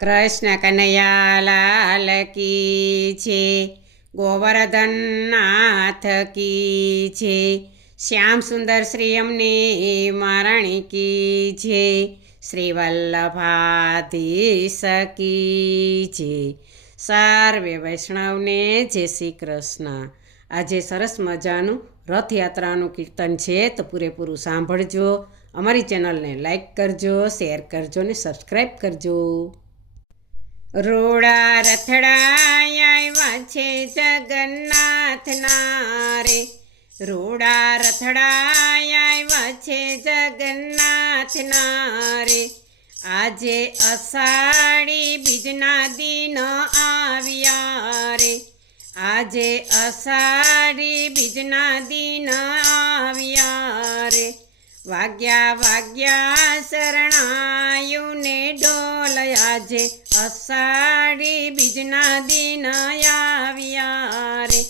કૃષ્ણ કનૈયા લાલ કી છે, ગોવર્ધન નાથ કી છે, શ્યામ સુંદર શ્રી અમને મહારાણી કી છે, શ્રી વલ્લભાધીશ કી છે. સર્વે વૈષ્ણવને જય શ્રી કૃષ્ણ. આજે સરસ મજાનું રથયાત્રાનું કીર્તન છે, તો પૂરેપૂરું સાંભળજો. અમારી ચેનલને લાઈક કરજો, શેર કરજો ને સબસ્ક્રાઈબ કરજો. રોડા રથડા આવ્યા છે જગન્નાથના રે, રોડા રથડા આવ્યા છે જગન્નાથના રે. આજે અષાઢી બીજના દિન આવ્યા રે, આજે અષાઢી બીજના દિન આવ્યા રે. વાગ્યા વાગ્યા શરણાયુને ઢોલ, આજે અષાઢી બીજના દિન આવ્યા રે.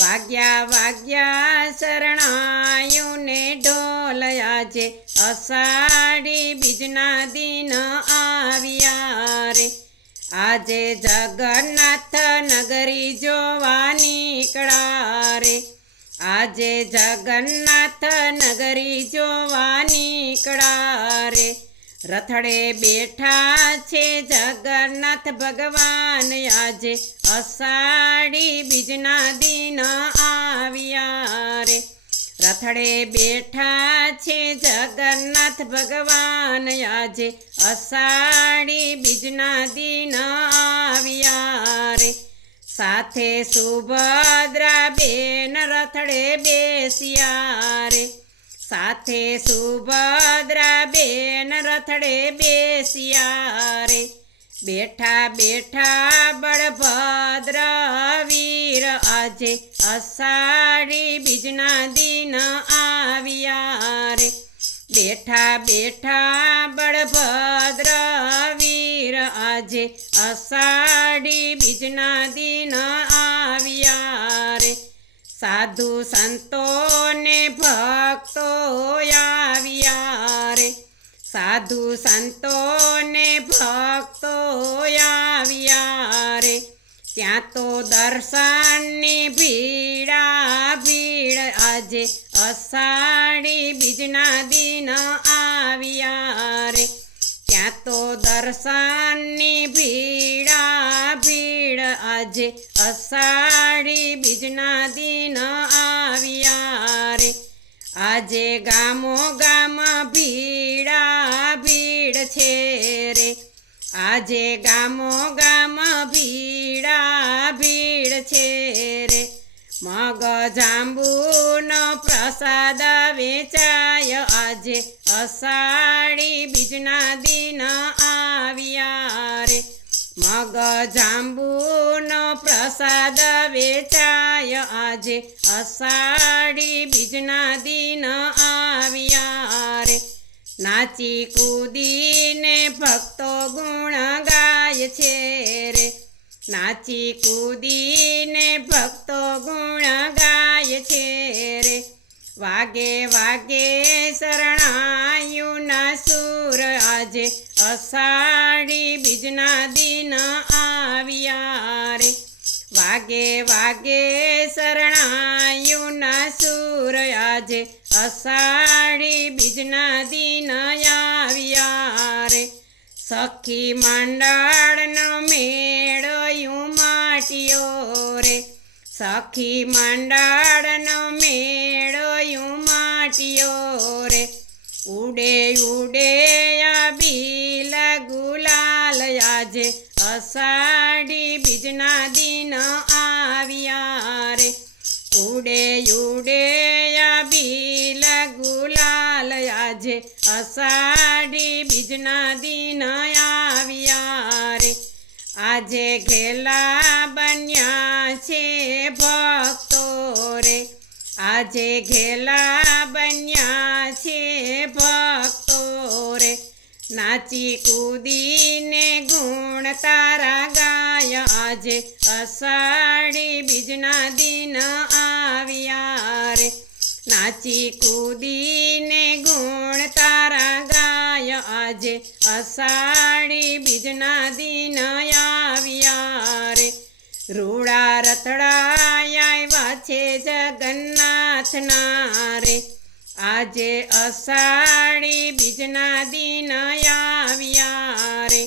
વાગ્યા વાગ્યા શરણાયુને ઢોલ, આજે અષાઢી બીજના દિન આવ્યા રે. આજે જગન્નાથ નગરી જોવા નીકળ્યા રે, આજે જગન્નાથ નગરી જોવા નીકળ્યા રે. રથડે બેઠા છે જગન્નાથ ભગવાન, આજે અષાઢી બીજના દિન આવ્યા રે. રથડે બેઠા છે જગન્નાથ ભગવાન, આજે અષાઢી બીજના દિન આવ્યા રે. સાથે સુભદ્રા બેન રથડે બેસ્યા રે, સાથે સુભદ્રા બેન રથડે બેસ્યા રે. બેઠા બેઠા બળભદ્ર વીર, આજે અષાઢી બીજના દિન આવ્યા રે. બેઠા બેઠા બળભદ્ર વીર, આજે અષાઢી બીજના દિન આવ્યા રે. સાધુ સંતો ને ભક્તો આવ્યા રે, સાધુ સંતો ને ભક્તો આવ્યા રે. ત્યાં તો દર્શનની ભીડા ભીડ, આજે અષાઢી બીજના દિન આવ્યા રે. ત્યાં તો દર્શનની ભીડા ભીડ, આજે અષાઢી બીજના દિન આવ્યા રે. આજે ગામો ગામ ભીડા ભીડ છે રે, આજે ગામો ગામ ભીડા ભીડ છે રે. મગ જાંબુનો પ્રસાદ વેચાય, આજે અષાઢી બીજના દિન આવ્યા રે. મગ જાંબુનો પ્રસાદ વેચાય, આજે અષાઢી બીજના દિન આવ્યા રે. નાચી કૂદીને ભક્તો ગુણ ગાય છે રે, નાચી કૂદીને ભક્તો ગુણ ગાય છે રે. વાગે વાગે શરણાયુના સૂર, આજે અષાઢી બીજના દિન આવ્યા રે. વાગે વાગે શરણાયુના સૂર, આજે અષાઢી બીજના દિન આવ્યા રે. સખી મંડળનો મેળો ઉમટ્યો રે, સખી મંડળનો મેળો ઉમટ્યો રે. ઉડે ઉડે બિલ ગુલાલ, આજે અષાઢી બીજના દિન આવ્યા રે. ઉડે ઉડે બિલ ગુલાલ, આજે અષાઢી બીજના દિન આવ્યા રે. આજે ઘેલા બન્યા છે ભક્તો રે, આજે ઘેલા બન્યા છે ભક્તો રે. નાચી કૂદીને ગુણ તારા ગાય, આજે અષાઢી બીજના દિન આવ્યા રે. નાચી કૂદીને ગુણ તારા ગાય, આજે અષાઢી બીજના દિન આવ્યા રે રૂડા રતડા આવ્યા છે જગન્નાથના રે આજે અષાઢી બીજના દિન આવ્યા રે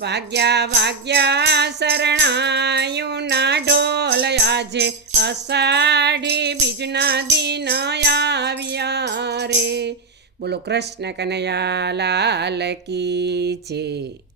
વાગ્યા વાગ્યા શરણાયુના ઢોલ આજે અષાઢી બીજના દિન આવ્યા રે બોલો કૃષ્ણ કનૈયા લાલ કી જય।